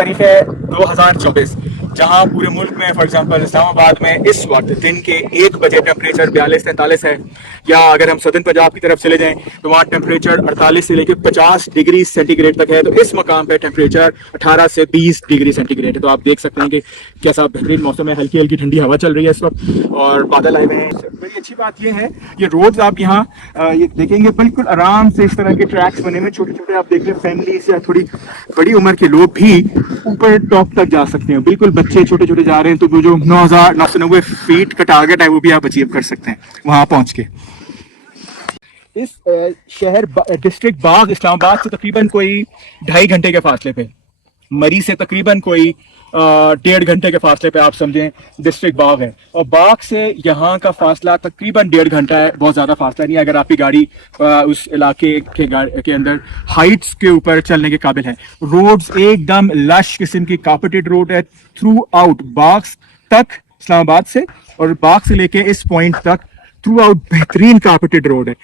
तारीख है 2024, जहां पूरे मुल्क में फॉर एग्जांपल इस्लामाबाद में इस वक्त दिन के 1 बजे टेम्परेचर 42-43 है, या अगर हम सदर्न पंजाब की तरफ चले जाएं तो वहाँ टेम्परेचर 48 से लेकर 50 डिग्री सेंटीग्रेड तक है। तो इस मकाम पे टेम्परेचर 18 से 20 डिग्री सेंटीग्रेड है। तो आप देख सकते हैं कि कैसा बेहतरीन मौसम है, हल्की हल्की ठंडी हवा चल रही है इस वक्त और बादल आए हुए हैं। बड़ी अच्छी बात यह है, ये रोड्स आप यहाँ ये देखेंगे बिल्कुल आराम से इस तरह के ट्रैक्स बने हुए, छोटे छोटे। आप देख रहे हैं फैमिली या थोड़ी बड़ी उम्र के लोग भी ऊपर टॉप तक जा सकते हैं, बिल्कुल बच्चे छोटे छोटे जा रहे हैं। तो वो जो 9,990 फीट का टारगेट है वो भी आप अचीव कर सकते हैं वहां पहुंच के। इस शहर डिस्ट्रिक्ट बाग इस्लामाबाद से तकरीबन कोई 2.5 घंटे के फासले पे, मरी से तकरीबन कोई 1.5 घंटे के फासले पे आप समझें डिस्ट्रिक्ट बाग है। और बाग से यहाँ का फासला तकरीबन 1.5 घंटा है, बहुत ज़्यादा फासला नहीं है अगर आपकी गाड़ी उस इलाके के अंदर हाइट्स के ऊपर चलने के काबिल है। रोड्स एकदम लश किस्म की कार्पेटेड रोड है थ्रू आउट बाग तक इस्लामाबाद से, और बाग से लेके इस पॉइंट तक थ्रू आउट बेहतरीन कार्पेटेड रोड है।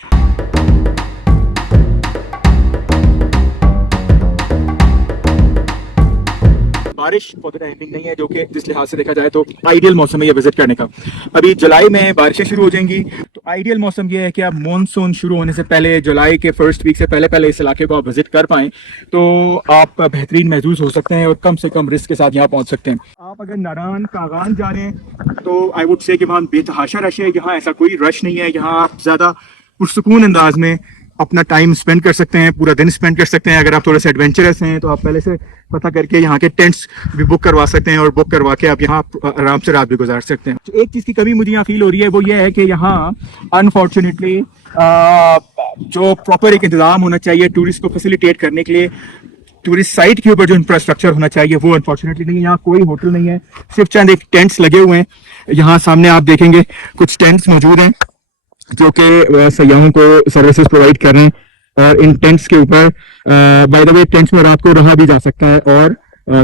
बारिश फॉर द टाइमिंग नहीं है, जो कि जिस लिहाज से देखा जाए तो आइडियल मौसम है ये विजिट करने का। अभी जुलाई में बारिशें शुरू हो जाएंगी, तो आइडियल मौसम ये है कि आप मानसून शुरू होने से पहले, जुलाई के फर्स्ट वीक से पहले इस इलाके को आप विजिट कर पाएं तो आप बेहतरीन महसूस हो सकते हैं और कम से कम रिस्क के साथ यहाँ पहुँच सकते हैं। आप अगर नारान कागान जा रहे हैं तो आई वुड से कि वहाँ बेतहाशा रश है, यहाँ ऐसा कोई रश नहीं है। यहाँ आप ज़्यादा पुरसुकून अंदाज में अपना टाइम स्पेंड कर सकते हैं, पूरा दिन स्पेंड कर सकते हैं। अगर आप थोड़े से एडवेंचरस हैं तो आप पहले से पता करके यहाँ के टेंट्स भी बुक करवा सकते हैं, और बुक करवा के आप यहाँ आराम से रात भी गुजार सकते हैं। तो एक चीज़ की कमी मुझे यहाँ फील हो रही है, वो ये है कि यहाँ अनफॉर्चुनेटली जो प्रॉपर एक इंतजाम होना चाहिए टूरिस्ट को फैसिलिटेट करने के लिए, टूरिस्ट साइट के ऊपर जो इंफ्रास्ट्रक्चर होना चाहिए वो अनफॉर्चुनेटली नहीं है। यहाँ कोई होटल नहीं है, सिर्फ चंद एक टेंट्स लगे हुए हैं। यहाँ सामने आप देखेंगे कुछ टेंट्स मौजूद हैं जो कि सयाहों को सर्विसेज प्रोवाइड कर रहे हैं, और इन टेंट्स के ऊपर बाय द वे टेंट्स में रात को रहा भी जा सकता है, और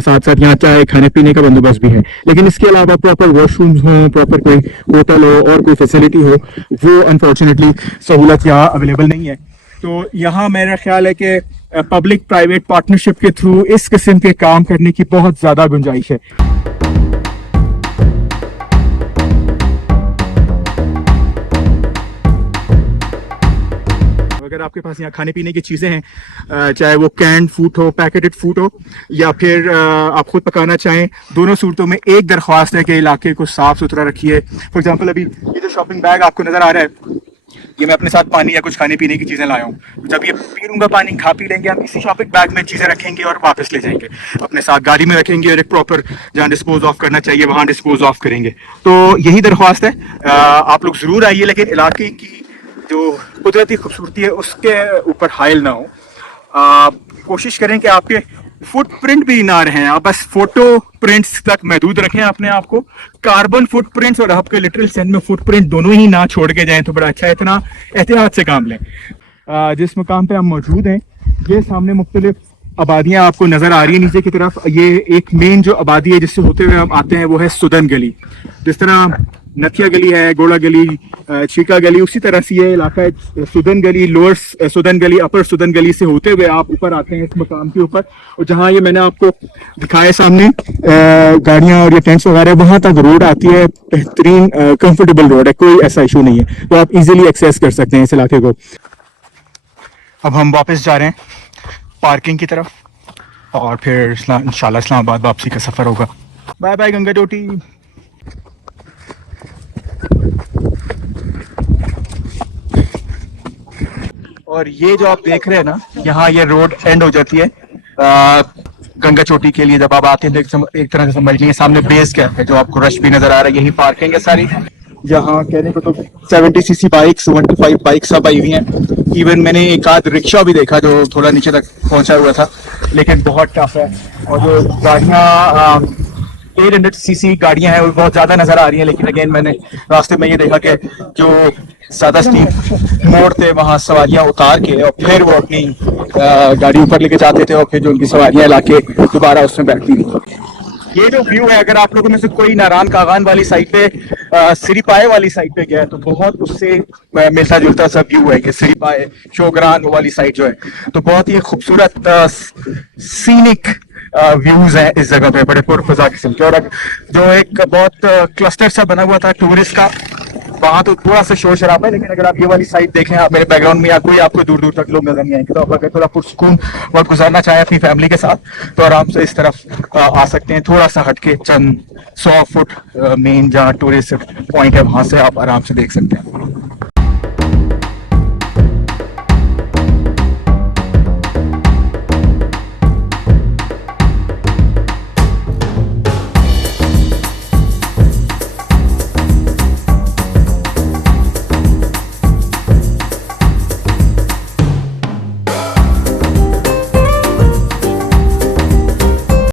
साथ साथ यहाँ चाय खाने पीने का बंदोबस्त भी है। लेकिन इसके अलावा प्रॉपर वॉशरूम्स हो, प्रॉपर कोई होटल हो और कोई फैसिलिटी हो, वो अनफॉर्चुनेटली सहूलत यहाँ अवेलेबल नहीं है। तो यहाँ मेरा ख्याल है कि पब्लिक प्राइवेट पार्टनरशिप के थ्रू इस किस्म के काम करने की बहुत ज़्यादा गुंजाइश है। अगर आपके पास यहाँ खाने पीने की चीज़ें हैं, चाहे वो कैंड फूड हो, पैकेटेड फूड हो, या फिर आप खुद पकाना चाहें, दोनों सूरतों में एक दरख्वास्त है कि इलाके को साफ़ सुथरा रखिए। फॉर एग्जांपल अभी ये जो शॉपिंग बैग आपको नज़र आ रहा है, ये मैं अपने साथ पानी या कुछ खाने पीने की चीज़ें लाया हूँ। जब ये पी लूँगा पानी, खा पी लेंगे, हम इसी शॉपिंग बैग में चीज़ें रखेंगे और वापस ले जाएंगे अपने साथ, गाड़ी में रखेंगे और एक प्रॉपर जहाँ डिस्पोज ऑफ करना चाहिए वहाँ डिस्पोज ऑफ करेंगे। तो यही दरख्वास्त है, आप लोग ज़रूर आइए, लेकिन इलाके की जो कुदरती खूबसूरती है उसके ऊपर हायल ना हो। कोशिश करें कि आपके फुटप्रिंट भी ना रहें, आप बस फोटो प्रिंट्स तक महदूद रखें अपने आप को। कार्बन फुटप्रिंट्स और आपके लिटरल सेंस में फुटप्रिंट दोनों ही ना छोड़ के जाएं तो बड़ा अच्छा है। इतना एहतियात से काम लें। जिस मुकाम पे हम मौजूद हैं, ये सामने मुख्तलिफ आबादियाँ आपको नज़र आ रही है नीचे की तरफ। ये एक मेन जो आबादी है जिससे होते हुए हम आते हैं वो है सुदन गली। जिस तरह नथिया गली है, गोला गली, चीका गली, उसी तरह से ये इलाका है सुदन गली। लोअर सुदन गली, अपर सुदन गली से होते हुए आप ऊपर आते हैं इस मकाम के ऊपर, और जहाँ ये मैंने आपको दिखाए सामने गाड़ियाँ और ये टेंट्स वगैरह, वहाँ तक रोड आती है। बेहतरीन कंफर्टेबल रोड है, कोई ऐसा इशू नहीं है, तो आप इजीली एक्सेस कर सकते हैं इस इलाके को। अब हम वापस जा रहे हैं पार्किंग की तरफ, और फिर इंशाल्लाह इस्लामाबाद वापसी का सफ़र होगा। Bye bye Ganga Doti. और ये जो आप देख रहे हैं ना, यहाँ ये रोड एंड हो जाती है गंगा चोटी के लिए। जब आप आते हैं तो एक तरह से समझ लीजिए सामने बेस कैंप है, जो आपको रश भी नजर आ रहा है। यही पार्किंग है सारी। यहाँ कहने को तो 70 सीसी बाइक्स, 125 बाइक्स सब आई हुई हैं। इवन मैंने एक आध रिक्शा भी देखा जो थोड़ा नीचे तक पहुंचा हुआ था, लेकिन बहुत टफ है। और जो गाड़ियाँ 800 सीसी गाड़ियां हैं वो बहुत ज्यादा नजर आ रही हैं, लेकिन अगेन मैंने रास्ते में ये देखा कि जो ज्यादा स्टीप मोड़ थे वहां सवारियां उतार के और फिर वो अपनी गाड़ी ऊपर लेके जाते थे, और फिर जो उनकी सवारियां लाके दोबारा उसमें बैठती थी। ये जो व्यू है, अगर आप लोगों में से कोई नारान कागान वाली साइड पे, सिरीपाए वाली साइड पे गया है तो बहुत उससे मिलता जुलता सा व्यू है। ये सिरीपाए शोगरान वाली साइड जो है, तो बहुत ही खूबसूरत सीनिक व्यूज हैं इस जगह पे बड़े पुरफजा किस्म के। और जो एक बहुत क्लस्टर सा बना हुआ था टूरिस्ट का, वहाँ तो थोड़ा सा शोर शराबा है, लेकिन अगर आप ये वाली साइड देखें, आप मेरे बैकग्राउंड में या कोई आपको दूर दूर तक लोग नजर नहीं आएंगे। तो आप अगर थोड़ा पुरसुकून वक्त गुजारना चाहें अपनी फैमिली के साथ तो आराम से इस तरफ आ सकते हैं। थोड़ा सा हटके चंद 100 फुट मेन जहाँ टूरिस्ट पॉइंट है वहां से आप आराम से देख सकते हैं।